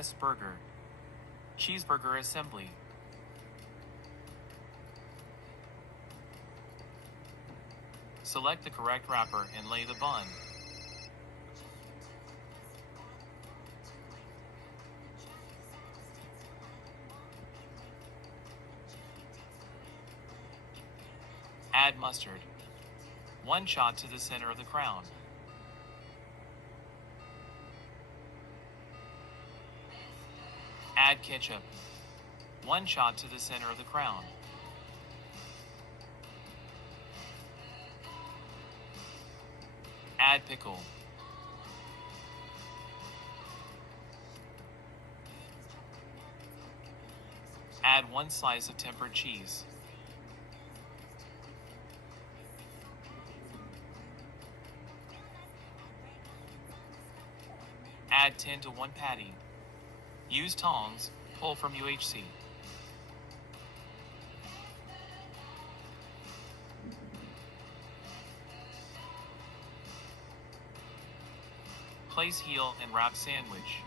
best burger. Cheeseburger assembly. Select the correct wrapper and lay the bun. Add mustard. 1 shot to the center of the crown. Add ketchup. 1 shot to the center of the crown. Add pickle. Add 1 slice of tempered cheese. Add 10 to 1 patty. Use tongs, pull from UHC. Place heel and wrap sandwich.